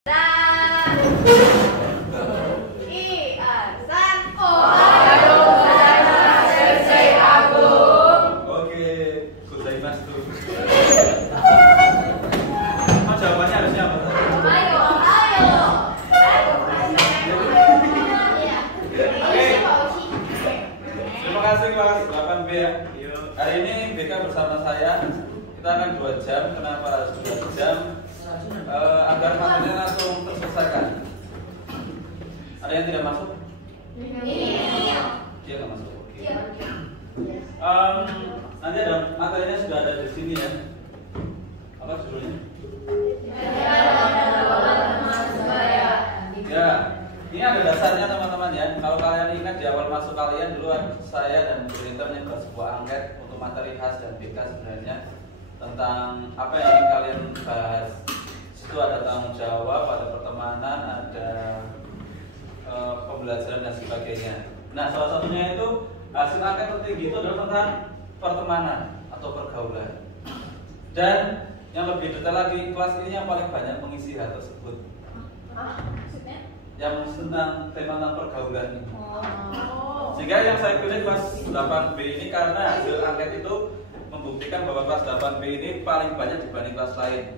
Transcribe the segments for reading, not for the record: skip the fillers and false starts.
Hari ini BK bersama saya, kita akan 2 jam. Kenapa harus 2 jam? Agar materinya langsung terselesaikan. Ada yang tidak masuk? Dia nggak masuk. Oke. Nanti ada materinya sudah ada di sini ya. Apa judulnya? Ya, ini ada dasarnya teman-teman ya. Kalau kalian ingat di awal masuk kalian dulu saya dan Bu Rita menyebar sebuah angket untuk materi khas dan BK sebenarnya tentang apa yang ingin kalian bahas. Situ ada tanggung jawab, ada pertemanan, ada pembelajaran dan sebagainya. Nah, salah satunya itu hasil angket tertinggi itu adalah tentang pertemanan atau pergaulan. Dan yang lebih detail lagi, kelas ini yang paling banyak mengisi hal tersebut. Yang tentang tema tentang pergaulan ini. Sehingga yang saya pilih kelas 8B ini karena hasil angket itu membuktikan bahwa kelas 8B ini paling banyak dibanding kelas lain.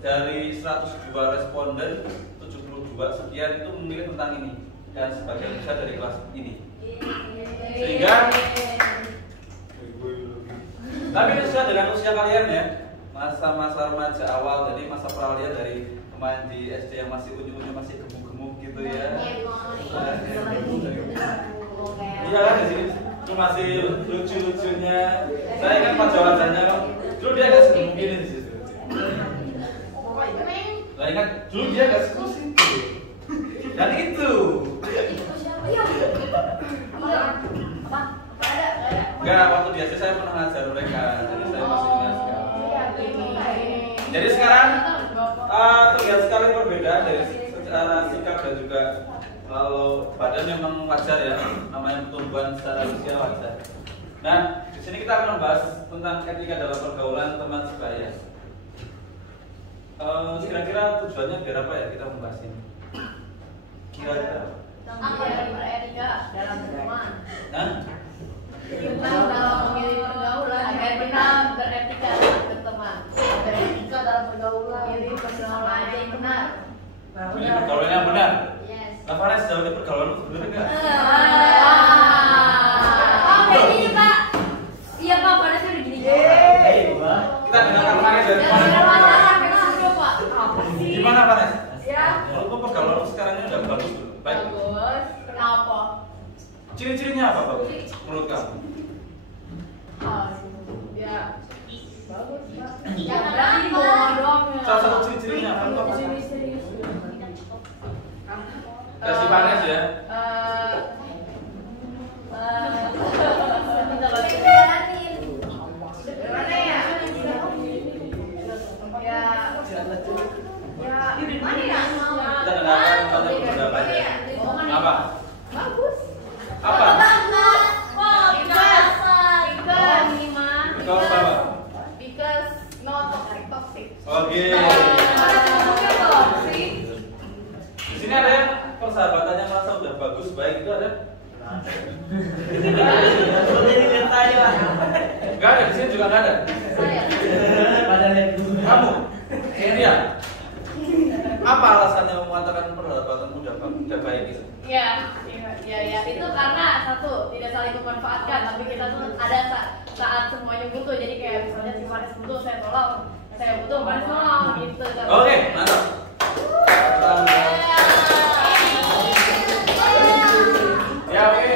Dari 102 responden, 72 sekian itu memilih tentang ini dan sebagian besar dari kelas ini. Sehingga tapi itu sesuai dengan usia kalian ya. Masa-masa remaja awal, jadi masa peralihan dari kemarin di SD yang masih unyu-unyu, masih gemuk-gemuk gitu ya. Iya kan di sini itu masih lucu-lucunya. Saya kan pas wajahnya dulu dia agak segemuk gini di situ. Lah ingat dulu dia agak sekurus itu. Dan itu. Enggak, waktu biasa saya pernah ngajar mereka, jadi saya masih ingat sekali. Jadi sekarang terlihat sekali perbedaan dari secara sikap dan juga kalau badan memang wajar ya, namanya pertumbuhan secara usia wajar. Nah, di sini kita akan membahas tentang etika dalam pergaulan teman sebaya. Kira-kira tujuannya biar apa ya kita membahas ini? Kira-kira? Apa yang beretika dalam berteman? Kita dalam memilih pergaulan agar kita beretika dalam berteman. Beretika dalam pergaulan. Memilih pergaulan yang benar. Memilih pergaulan yang benar. Yes. Nah, Farah sejauh ini pergaulan benar enggak? Kayak gini Pak. Iya Pak, Farah udah gini. Kita dengarkan Farah dari gimana Farah? Ya. Walaupun pergaulan sekarang ini udah bagus belum? Baik. Bagus. Kenapa? Ciri-cirinya apa Pak? Menurut kamu? Ya. Bagus. Jangan lagi bohong doang. Salah satu ciri-cirinya apa Pak? Kasih panas ya. Gimana ya? Mana ya? Kita dengarkan tanya pendapat ya. Apa? Bagus. Apa? Because apa? Because no toxic. Oke. Di sini ada yang persahabatannya merasa udah bagus baik itu ada? Enggak ada, di sini juga enggak ada. Kamu? Dia. Apa alasannya mengatakan persahabatan udah baik gitu? Ya, itu karena satu tidak saling memanfaatkan, tapi kita tuh ada saat semuanya butuh. Jadi kayak misalnya si Faris butuh, saya tolong, saya butuh, Faris tolong, gitu. Oke, mantap. Ya oke.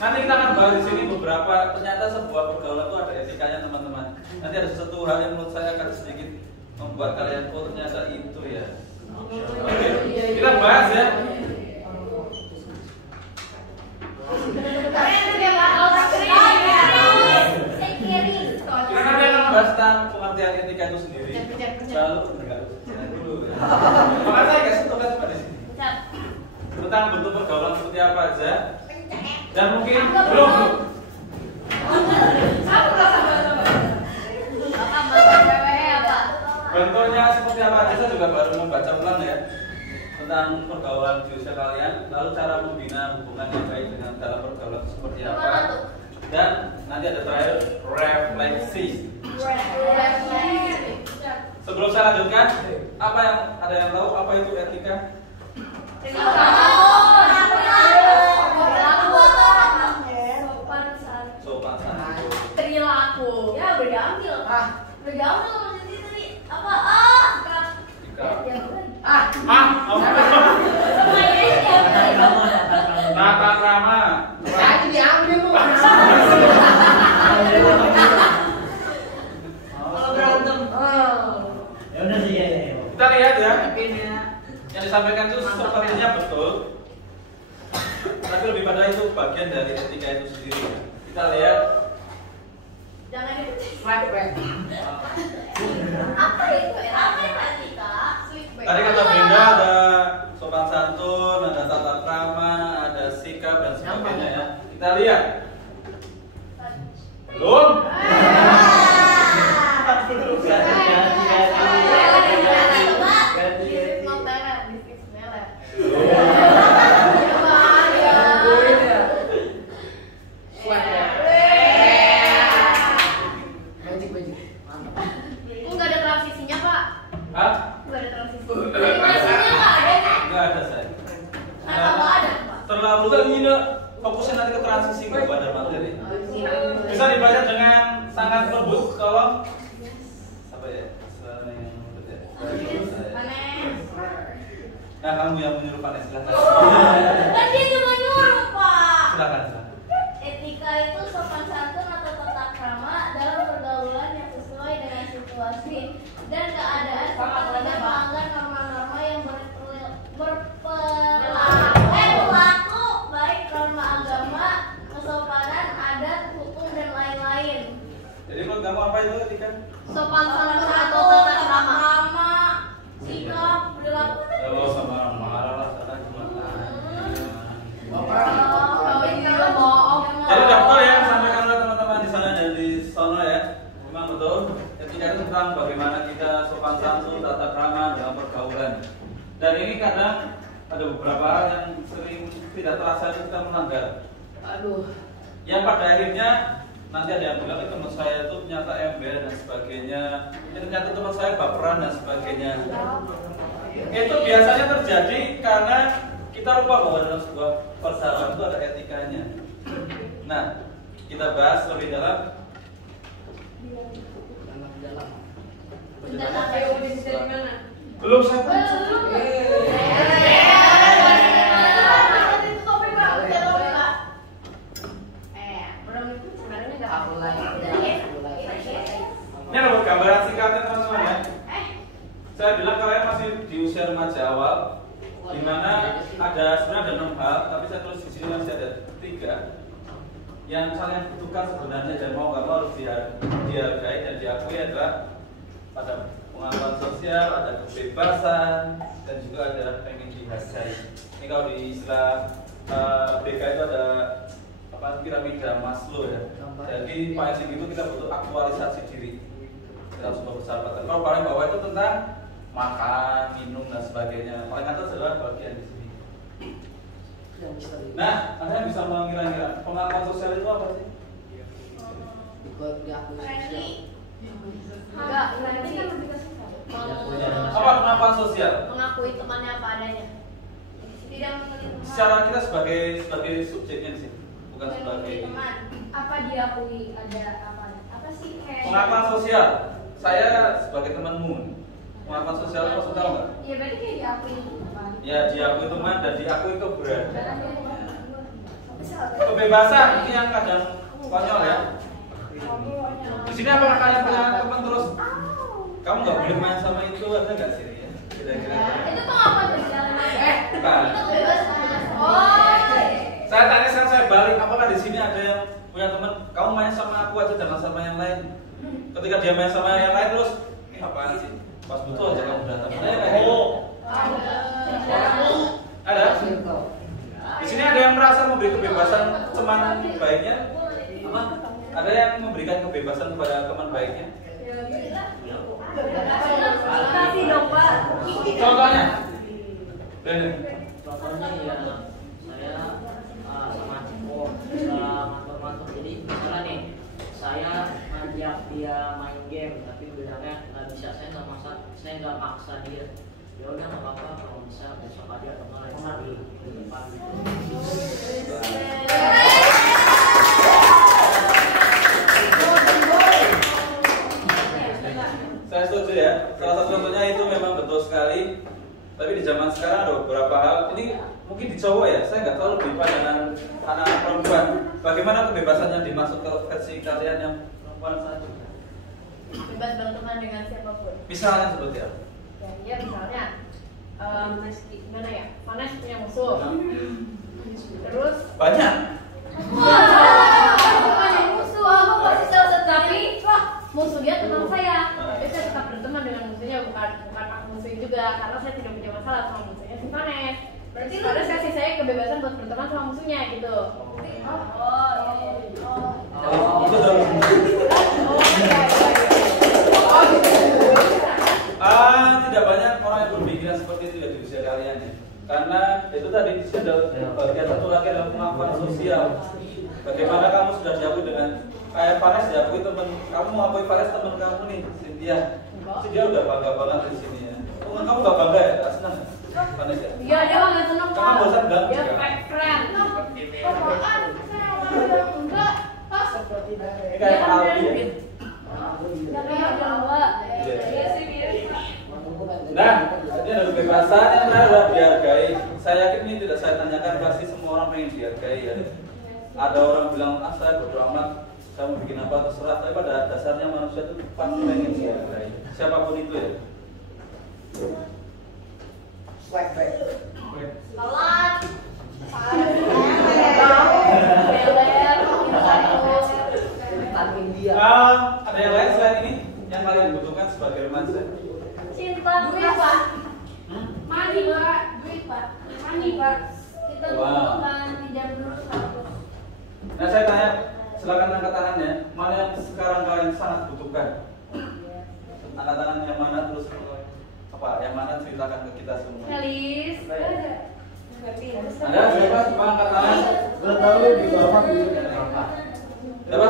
Nanti kita akan bahas di sini beberapa ternyata sebuah pergaulan itu ada etikanya teman-teman. Nanti ada satu hal yang menurut saya akan sedikit membuat kalian ternyata itu ya. Oke, kita bahas ya. Kita nanti akan membahas tentang pengertian etika itu sendiri. Lalu dulu. Makanya saya kasih tugas coba di sini. Tentang bentuk pergaulan seperti apa aja. Dan mungkin belum. Bentuknya seperti apa aja, saya juga baru membaca ulang ya tentang pergaulan di usia kalian, lalu cara membina hubungan yang baik dengan dalam pergaulan seperti apa, dan nanti ada terakhir refleksi. Sebelum saya lanjutkan, ada yang tahu apa itu etika? Sopan santun. Perilaku. Ya udah diambil. Udah diambil sama Siti tadi. Apa? Tata krama. Tadi diambil lu. Kalau berantem. Ya udah sih ya. Kita lihat ya. Yang disampaikan itu sepertinya betul. Tapi lebih pada itu bagian dari etika itu sendiri. Kita lihat. Jangan dipencet. Flashback. Apa itu? Apa yang tadi Kak? Flashback. Tadi kata Brenda ada sopan santun, ada tata krama, ada sikap dan sebagainya ya. Kita lihat. Belum? Fokusnya nanti ke transisi nggak pada materi. Bisa dibaca dengan sangat lembut kalau apa ya? Istilahnya yang lembut ya. Nah, kamu yang menyuruh Pak, silakan. Kan dia juga nyuruh Pak. Silakan. Etika itu sopan santun atau tata krama dalam pergaulan yang sesuai dengan situasi dan keadaan serta tidak melanggar norma-norma yang berlaku baik norma agama, kesopanan, adat, hukum dan lain-lain. Jadi menurut kamu apa itu etika? Sopan santun atau tata krama, sikap, perilaku. Kalau sama orang marah lah, kata gimana? Jadi udah betul ya sampaikan oleh teman-teman di sana dan di sana ya. Memang betul. Etika itu tentang bagaimana kita sopan santun, tata krama dalam pergaulan. Dan ini kadang ada beberapa hal yang sering tidak terasa kita melanggar. Aduh. Yang pada akhirnya nanti ada yang bilang teman saya itu ternyata ember dan sebagainya. Ternyata teman saya baperan dan sebagainya. Itu biasanya terjadi karena kita lupa bahwa dalam sebuah persahabatan itu ada etikanya. Nah, kita bahas lebih dalam. Belum saya baca. Ini ada gambaran singkatnya teman-teman ya. Saya bilang kalian masih di usia remaja awal, di mana sebenarnya ada 6 hal, tapi saya tulis di sini masih ada 3 yang kalian butuhkan sebenarnya dan mau nggak mau harus dihargai dan diakui adalah pada pengakuan sosial, ada kebebasan, dan juga ada pengen dihargai. Ini kalau di istilah BK itu ada piramida Maslow ya. Jadi paling tinggi itu kita butuh aktualisasi diri dalam sebuah persahabatan. Kalau paling bawah itu tentang makan, minum dan sebagainya. Paling atas adalah bagian di sini. Nah, ada yang bisa mengira-ngira pengakuan sosial itu apa sih? Enggak, nanti kan lebih ke apa pengakuan sosial? mengakui temannya apa adanya. Tidak memilih Secara kita sebagai subjeknya sih, bukan sebagai teman. Apa diakui ada apa sih kayak pengakuan sosial. Saya sebagai temanmu. Pengakuan sosial itu maksudnya apa? Iya, berarti kayak diakui teman. Ya, diakui teman dan diakui keberadaan. Kebebasan ini yang kadang konyol ya. Di sini apakah kalian punya teman terus kamu nggak boleh main sama itu, ada nggak sih ya? Kira-kira. Itu pengakuan sosial. Bukan. Itu kebebasan. Oh. Saya tanya saya balik, apakah di sini ada yang punya teman kamu main sama aku aja jangan sama yang lain. Ketika dia main sama yang lain terus ini apaan sih? Pas butuh aja kamu datang. Ada? Di sini ada yang merasa memberi kebebasan teman baiknya? Apa? Ada yang memberikan kebebasan kepada teman baiknya? Kasih dong Pak. Contohnya, Brandon. Contohnya ya saya sama Ciko bisa ngatur-ngatur. Jadi misalnya nih, saya ngajak dia main game, tapi bilangnya nggak bisa. Saya nggak maksa dia. Ya udah nggak apa-apa, kalau bisa besok aja atau lain hari di depan. Saya setuju ya. Salah satu contohnya itu memang betul sekali. Tapi di zaman sekarang ada beberapa hal. Ini mungkin di cowok ya. Saya nggak tahu lebih pandangan anak-anak perempuan. Bagaimana kebebasannya dimaksud ke versi kalian yang perempuan saja? Bebas berteman dengan siapapun. Misalnya seperti apa? Ya misalnya, gimana ya? Vanes punya musuh. Terus Banyak. punya musuh, aku pasti salah satu. Tapi musuh dia teman saya. Tapi saya tetap berteman dengan musuhnya, bukan aku musuhin juga, karena saya tidak punya masalah sama musuhnya si Vanes. Berarti Vanes kasih saya kebebasan buat berteman sama musuhnya gitu. Itu dong. Tidak banyak orang yang berpikiran seperti itu ya di usia kalian ya. Karena itu tadi di sini adalah bagian satu lagi adalah pengakuan sosial. Bagaimana kamu sudah diakui dengan kayak Vanes diakui teman kamu, mengakui Vanes teman kamu nih, Cynthia. Dia udah bangga banget di sini ya. Kamu nggak bangga ya? Nggak senang ya? Vanes ya? Iya, dia nggak senang. Kamu bosan nggak? Dia fake friend. Enggak. Seperti dari Kayak Pak Aldi ya. Nah, ini ada kebebasan yang adalah dihargai. Saya yakin ini tidak saya tanyakan, pasti semua orang pengen dihargai ya. Ada orang bilang, saya bodo amat, saya mau bikin apa terserah. Tapi pada dasarnya manusia itu pasti pengen dihargai. Siapapun itu ya. swag back. Salat. Ada yang lain selain ini yang kalian butuhkan sebagai remaja? Cinta, duit Pak. Money Pak, duit Pak. Money Pak. Kita butuhkan, tidak dulu satu. Nah saya tanya, silakan angkat tangannya. Mana yang sekarang kalian sangat butuhkan? Angkat tangan yang mana terus apa? Yang mana ceritakan ke kita semua. Felis. Ada siapa? Coba angkat tangan. Gak tahu di bawah di apa. Siapa?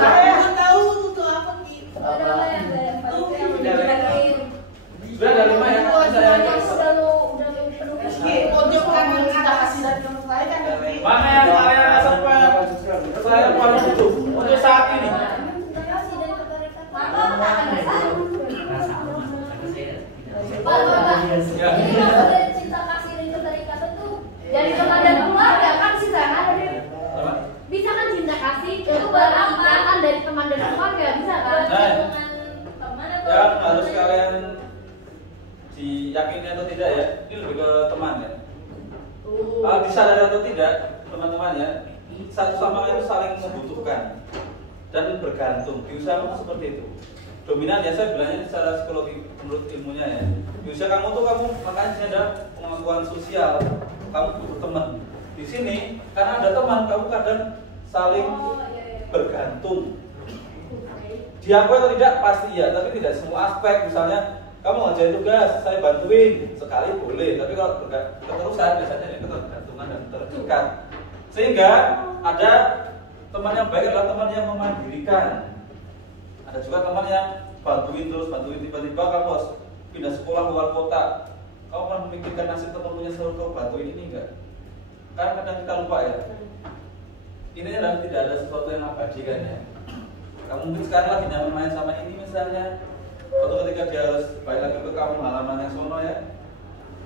Saya nggak tahu itu apa gitu. Sudah ada 5 ya? Pojok kan yang kita kasih dari teman saya kan. Mana yang kalian rasa saya paling butuh untuk saat ini? Cinta kasih dan keterikatan tuh dari teman dan keluarga kan bisa kan? Bisa kan cinta kasih itu berangkatan dari teman dan keluarga bisa kan? Ya harus kalian diyakini atau tidak ya, ini lebih ke teman ya. Disadari atau tidak teman-teman ya, satu sama lain saling membutuhkan dan bergantung. Di usia kamu seperti itu. Dominan ya, saya bilangnya secara psikologi menurut ilmunya ya. Di usia kamu tuh kamu makanya di sini ada pengakuan sosial. Kamu butuh teman. Di sini karena ada teman kamu kadang saling bergantung. Diakui atau tidak pasti ya, tapi tidak semua aspek. Misalnya kamu ngerjain tugas, saya bantuin sekali boleh, tapi kalau keterusan biasanya ini ketergantungan dan terdekat. Sehingga ada teman yang baik adalah teman yang memandirikan. Ada juga teman yang bantuin terus, bantuin tiba-tiba kamu harus pindah sekolah luar kota. Kamu pernah memikirkan nasib teman-temannya selalu kau bantuin ini enggak? Karena kadang kita lupa ya. Ini adalah tidak ada sesuatu yang abadi kan ya. Kamu mungkin sekarang lagi nyaman main sama ini misalnya. Suatu ketika dia harus balik lagi ke kamu halaman yang sono ya,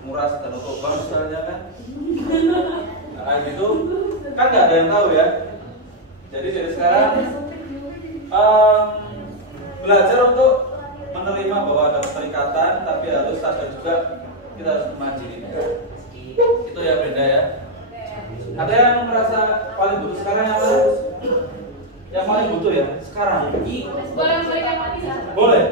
nguras dan otoba misalnya kan. Nah gitu kan nggak ada yang tahu ya. Jadi dari sekarang belajar untuk menerima bahwa ada keterikatan, tapi harus sadar juga kita harus mandiri. Itu ya Brenda ya. Ada yang merasa paling butuh sekarang yang mana? Yang paling butuh ya sekarang. Boleh memberikan bisa? Boleh.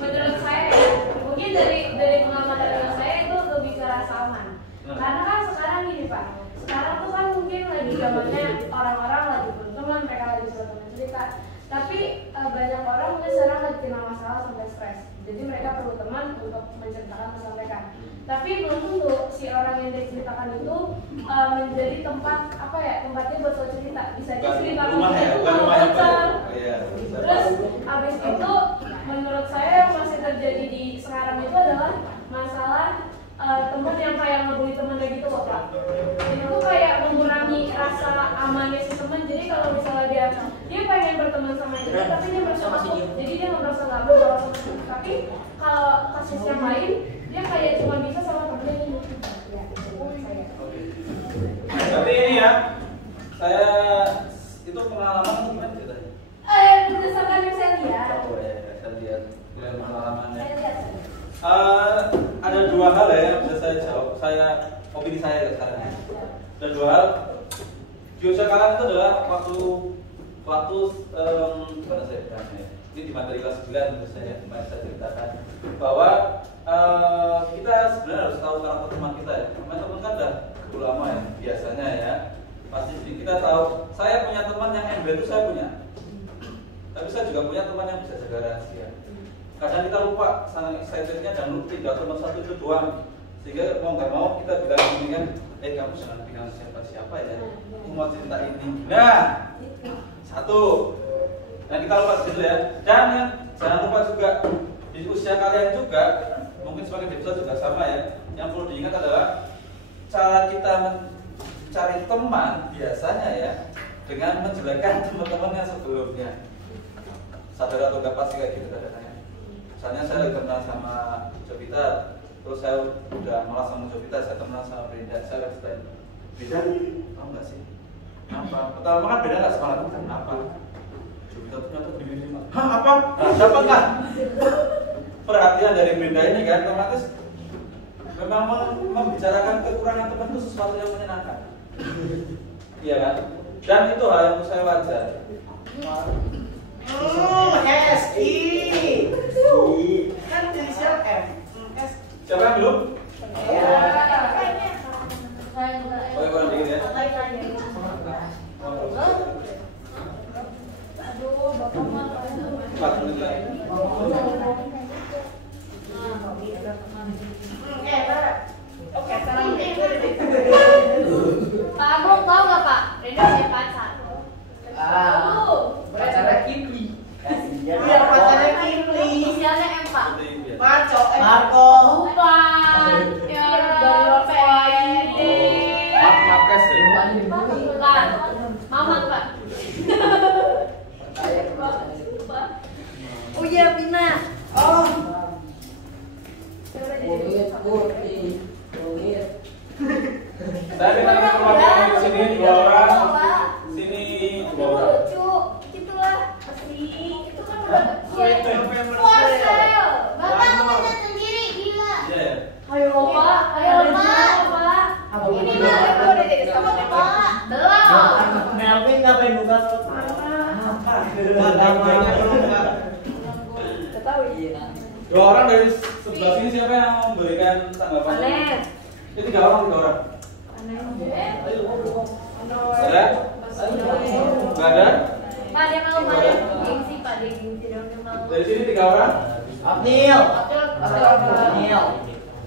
Menurut saya ya, mungkin dari pengamatan saya itu lebih ke rasa aman. Karena kan sekarang gini Pak, sekarang tuh kan mungkin lagi zamannya orang-orang lagi berteman, mereka lagi suka cerita. Tapi banyak orang mungkin sekarang lagi kena masalah sampai stres. Jadi mereka perlu teman untuk menceritakan masalah mereka. Tapi belum tentu si orang yang diceritakan itu menjadi tempat apa ya, tempatnya buat cerita. Bisa aja cerita rumah ya, itu bukan rumah yang baru. Iya. Terus abis itu menurut saya yang masih terjadi di sekarang itu adalah masalah teman yang kayak ngebully temennya gitu loh Pak. Itu kayak mengurangi rasa amannya si teman. Jadi kalau misalnya dia pengen berteman sama dia, tapi dia merasa takut. Jadi dia nggak merasa nyaman kalau sama teman. Tapi kalau kasus yang lain, dia kayak cuma bisa sama temennya ini. Ya, itu saya. Tapi ini ya, saya itu pengalaman atau gimana ceritanya? Berdasarkan yang saya lihat. Oh ya, saya lihat pengalamannya. Saya lihat. Ada dua hal ya yang bisa saya jawab. Opini saya sekarang. Ada dua hal. Di usia kalian itu adalah waktu gimana saya bilangnya? Ini di materi kelas 9 menurut saya ceritakan bahwa kita sebenarnya harus tahu karakter teman kita ya. Teman kan udah lama ya biasanya ya. Pasti kita tahu. Saya punya teman yang ember itu saya punya. Tapi saya juga punya teman yang bisa jaga rahasia. Kadang kita lupa sangat excitednya dan lupa tinggal teman satu itu doang, sehingga mau nggak mau kita bilang ini kan, kamu jangan bilang siapa ya, aku mau cerita ini. Nah, satu, dan kita lupa situ ya. Dan jangan lupa juga di usia kalian juga, mungkin sebagai dewasa juga sama ya. Yang perlu diingat adalah cara kita mencari teman biasanya ya dengan menjelekkan teman-teman yang sebelumnya. Sadar atau nggak pasti kayak gitu kadang-kadang. Misalnya saya lagi kenal sama Jovita, terus saya udah malas sama Jovita, saya kenal sama Brenda, saya explain, Brenda, tahu nggak sih? Apa? Pertama kan Brenda nggak semangat, apa? Jovita ternyata begini, hah apa? Nah, dapat nggak? Perhatian dari Brenda ini kan, otomatis memang membicarakan kekurangan teman itu sesuatu yang menyenangkan, iya kan? Dan itu hal yang menurut saya wajar. SI kan jadi siapa M? Siapa yang belum? Ya. Oh, kurang dikit ya. Aduh, Bapak mah 4 menit lagi. Oke, sekarang Pak Agung tahu nggak Pak? Reda punya pacar. Pacarnya Kipli. Iya, pacarnya Kipli. Inisialnya M Pak. Marco, Marco. Bukan. Ya, dari PID. Marques ya? Bukan. Mamat Pak. Oh iya, Bina. Oh. Saya minta informasi di sini 2 orang. Sini 2 orang. Lucu. Itulah. Asik. Itu kan udah kecil. Puasel. Bapak ngomongnya sendiri, gila. Iya ya. Ayo Pak. Ayo Pak. Ini mah aku udah jadi sama Bapak. Belum. Melvin ngapain buka sofa? Tahu ya. 2 orang dari sebelah sini siapa yang memberikan tanggapan? Aneh. Ini 3 orang, 3 orang. Ada? Nggak ada? Pak dia mau main gengsi Pak, dia gengsi dia mau. Dari sini 3 orang. Abnil. Abnil.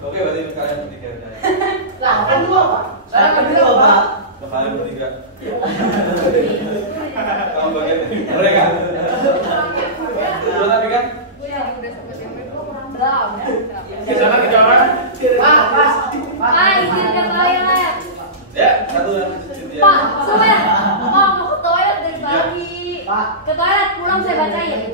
Oke, berarti kalian bertiga. Lah, kan dua, Pak. Saya kan dua, Pak. Kalian bertiga. Kamu bagian dari mereka. Udah tadi kan? Udah sampai jam belum. Di sana 3 orang. Pak, izin ke toilet. Ya, satu yang Pak, sumpah. Mau ke toilet dari tadi. Pak. Ke toilet pulang saya bacain.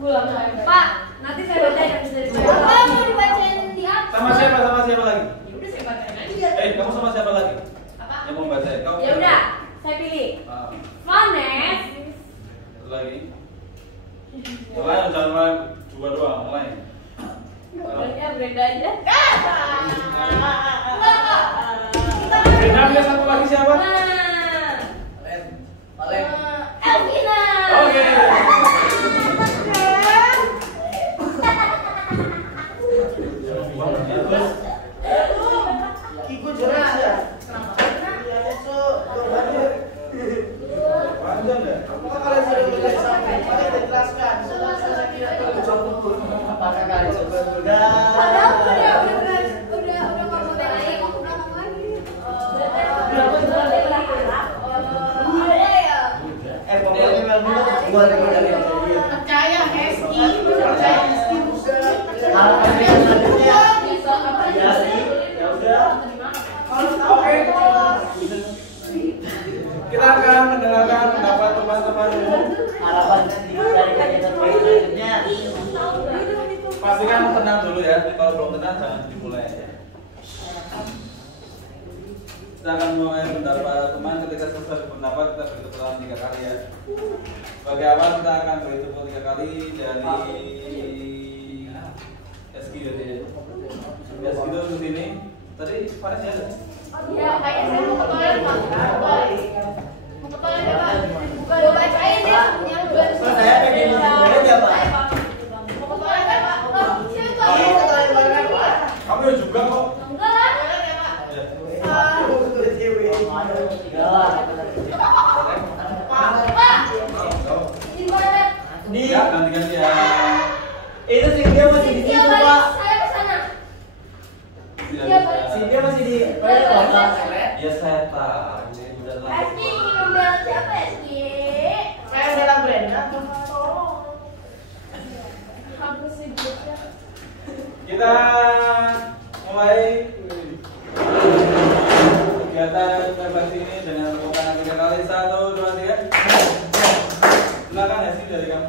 Pulang. Pak, nanti saya bacain habis dari toilet. Bapak mau dibacain di apa? Sama siapa lagi? Ya udah saya bacain aja. Kamu sama siapa lagi? Apa? Yang mau baca? Kau. Ya udah, saya pilih. Vanes. Satu lagi. Jangan main 2 doang, main. Ya Brenda aja. Brenda punya satu lagi siapa? Elvina. Oke. kan tenang dulu ya. Kalau belum tenang jangan dimulai ya. Kita akan mulai pendapat teman. Ketika selesai berpendapat kita beri tepuk tangan 3 kali ya. Sebagai awal kita akan beri tepuk 3 kali dari Eski ya. Eski itu ke sini. Tadi Faris ya ada? Iya, kayaknya saya mau ke toilet, Pak. Mau ke toilet ya, Pak. Bukan bacain ya, yang buat Saya pengen ngomong ya, Pak. Mau ke toilet ya, Pak. Oh, sini Pak. Iya, ke toilet, Pak. Kamu juga kok. Enggak lah. Ya. Pak. Di toilet. Ya, ganti-ganti ya. Itu sih dia masih di situ, Pak. Saya ke sana. Iya, Si dia masih di toilet. ya saya tahu. Udah lah. Eski ingin membela siapa, Eski? Saya bela Brenda. Aku sih dia. Kita mulai kegiatan bebas ini dengan tepuk tangan 3 kali. 1, 2, 3. Silakan ya sih dari kamu.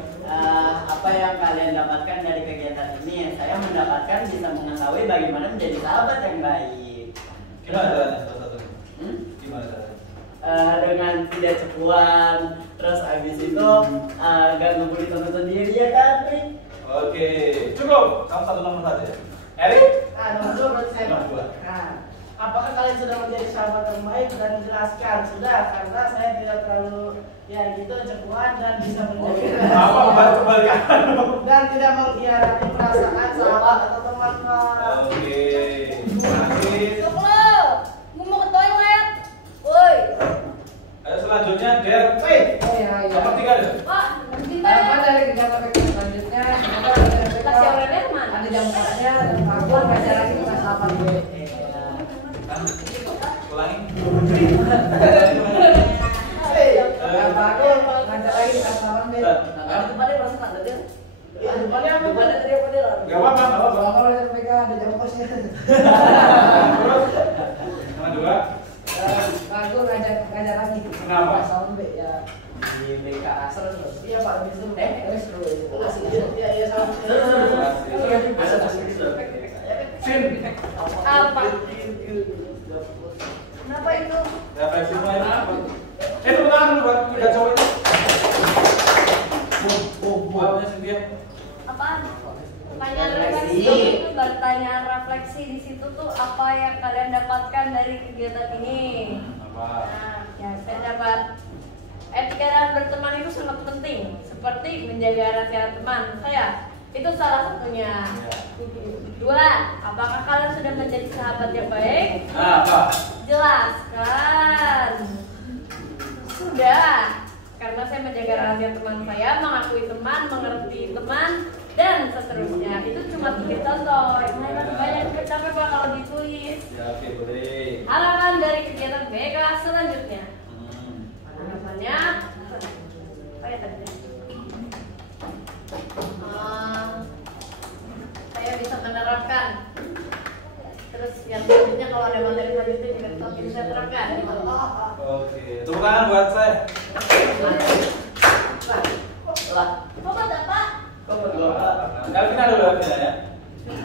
Apa yang kalian dapatkan dari kegiatan ini? Saya mendapatkan bisa mengetahui bagaimana menjadi sahabat yang baik. Gimana caranya salah satu? Gimana caranya? Dengan tidak cepuan, terus abis itu gak ngebully teman sendiri ya kan? Oke, cukup. Kamu 1 nomor saja ya. Erik? Nomor 2 berarti saya. Nomor 2. Nah, apakah kalian sudah menjadi sahabat yang baik dan menjelaskan? Sudah, karena saya tidak terlalu ya gitu cepuan dan bisa menjadi Apa kebalikan? dan tidak mengkhianati perasaan sahabat atau teman. Oke. Masih. Stop lo. Mau ke toilet. Woi. Ayo selanjutnya Der. Iya. Nomor 3 deh. Pak, di Apa toilet. dari kegiatan selanjutnya? Kasih orangnya kemana? Ada jam kerja dan aku ngajar lagi kelas 8 gue. Ulangi. Aku ngajar lagi kelas 8 gue. Depannya perasaan ada dia. Depannya apa? Depannya tadi apa dia? Gak apa-apa, gak apa-apa. Kalau kalau mereka ada jam kosnya. Terus nomor 2. Aku ngajar lagi. Kenapa? Kelas 8 gue ya. Di BK Asra terus. Iya Pak, bisa. Terus terus. Iya sama. Sin. Apa? Kenapa itu? Refleksi mulai apa? Tepuk tangan dulu buat 3 cowok itu. Awalnya Cynthia. Apaan? Pertanyaan refleksi itu pertanyaan refleksi di situ tuh apa yang kalian dapatkan dari kegiatan ini? Apa? Nah, ya saya dapat etika dalam berteman itu sangat penting, seperti menjaga rahasia teman. Saya itu salah satunya. Dua, apakah kalian sudah menjadi sahabat yang baik? Nah, apa? Jelaskan. Sudah, karena saya menjaga rahasia teman saya, mengakui teman, mengerti teman, dan seterusnya. Itu cuma 3 contoh. Yang lain masih banyak, capek Pak kalau ditulis. Ya, oke, boleh. Harapan dari kegiatan BK selanjutnya. Harapannya, apa ya tadi? Saya bisa menerapkan. Terus yang selanjutnya kalau ada materi selanjutnya juga tetap bisa terapkan. Oke, tepuk tangan buat saya. Lah, Kok ada Pak? kok berdua Pak? Kali kita dulu ya.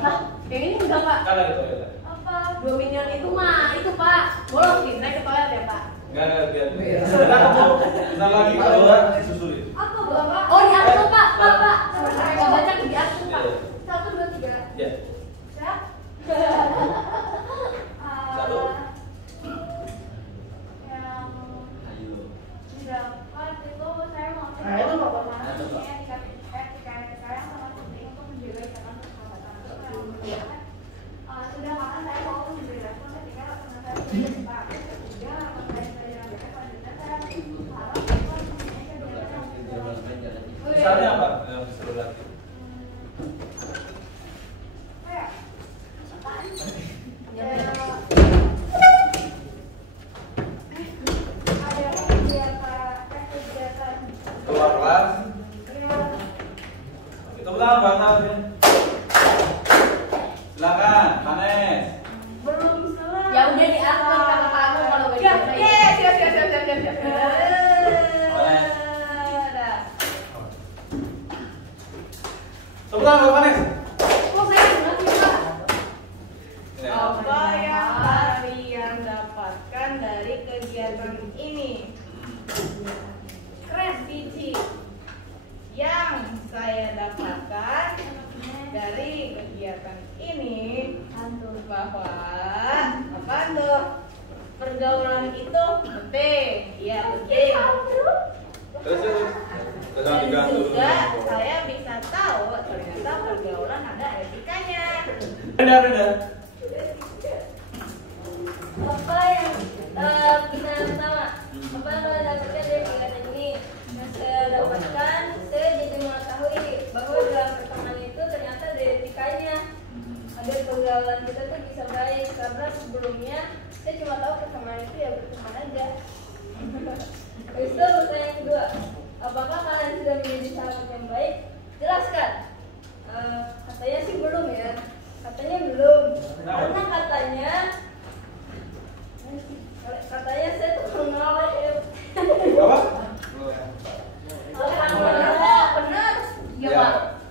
Hah? Yang ini enggak Pak? Kan ada toilet. Apa? 2 minion itu mah, itu Pak. Bolongin, saya ke toilet ya Pak. Enggak biar. Sebentar kamu bentar lagi kalau enggak disusuri. Apa Bapak? Oh di atas Pak, Pak. Saya baca di atas Pak. 1, 2, 3. Ya. Siap? 1. Yang Ayo. didapat itu saya mau Nah, itu Pak. etika yang sangat penting untuk menjaga ikatan persahabatan. Sudah makan saya mau menjelaskan ketika saya Pak. Ketiga, saya selanjutnya saya harap itu mempunyai kegiatan yang Misalnya apa? Yang seru lagi. Keluar kelas. Itu benar banget. Silakan, Manes. Ya udah diatur kata kamu kalau gak diatur. Manes. Tepuk tangan buat Manes. Kok pergaulan itu penting. Iya, penting. Terus Dan juga saya bisa tahu ternyata pergaulan ada etikanya. Benar. Apa yang bisa pertama? Apa yang saya dapatkan dari kegiatan ini? Yang saya dapatkan, saya jadi mengetahui bahwa dalam pertemanan itu ternyata ada etikanya. Agar pergaulan kita tuh bisa baik, karena sebelumnya saya cuma tahu pertemanan itu ya berteman aja. Habis itu pertanyaan yang kedua, apakah kalian sudah menjadi sahabat yang baik? Jelaskan. Katanya sih belum ya. Katanya belum. Karena katanya saya tuh ngalir. Apa? Benar. Ya.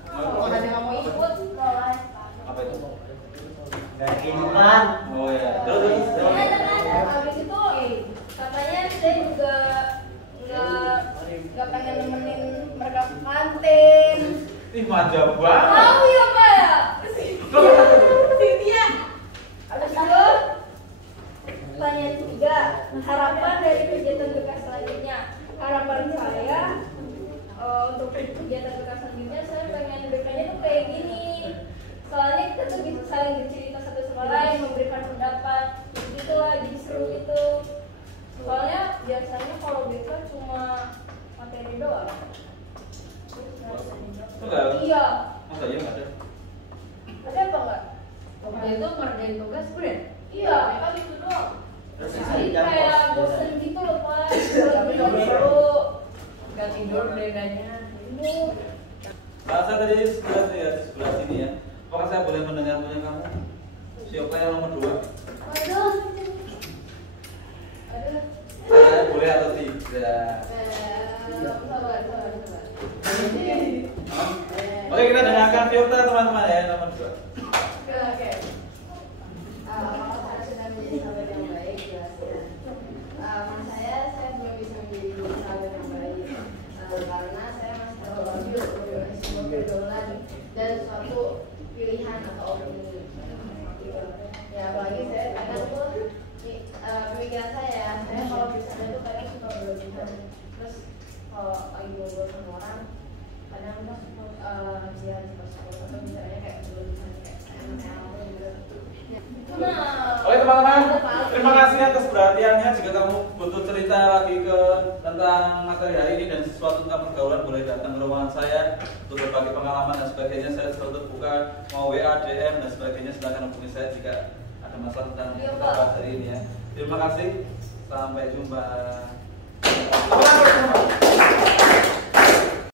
Kalau ada nggak mau ikut, kalau Apa itu? Kehidupan. Oh ya. Terus. habis itu katanya saya juga nggak pengen nemenin mereka ke kantin. Ih, manja banget. Tahu ya Pak ya? Cynthia. Habis itu pertanyaan ketiga, harapan dari kegiatan bekas selanjutnya. Harapan saya untuk kegiatan bekas selanjutnya, saya pengen BK-nya tuh kayak gini. Soalnya kita tuh bisa saling bercerita satu sama lain, memberikan pendapat. Gitu lah, jadi seru gitu. Soalnya biasanya kalau BK cuma materi doang. Enggak. Iya. Masa iya nggak ada? Ada apa enggak? Waktu itu ngerjain tugas gue. Iya, kan gitu doang. Terus Jadi jam kayak kos. bosen gitu loh Pak. Tapi nggak bisa. Gak tidur bedanya. Saya tadi sudah lihat di sebelah sini ya. Apakah saya boleh mendengar punya kamu? Siapa yang nomor 2? Aduh. Aduh. Saya boleh atau tidak? Sabar. Oke, kita dengarkan Fiota teman-teman ya, nomor 2. Oke. Apakah saya sudah menjadi sahabat yang baik? Jelaskan. Menurut saya belum bisa menjadi sahabat yang baik karena saya masih terlalu sebuah pergaulan dan suatu pilihan atau opini. Ya apalagi saya kadang tuh pemikiran saya kalau misalnya tuh kadang suka berlebihan. Terus kalau lagi ngobrol sama orang kadang tuh jihan seperti atau misalnya kayak berlebihan kayak enak gitu. Oke teman-teman, terima kasih atas perhatiannya. Jika kamu butuh cerita lagi tentang materi hari ini dan sesuatu tentang pergaulan, boleh datang ke ruangan saya untuk berbagi pengalaman dan sebagainya. Saya selalu terbuka, mau WA, DM dan sebagainya. Silakan hubungi saya jika ada masalah tentang materi ini ya. Terima kasih, sampai jumpa.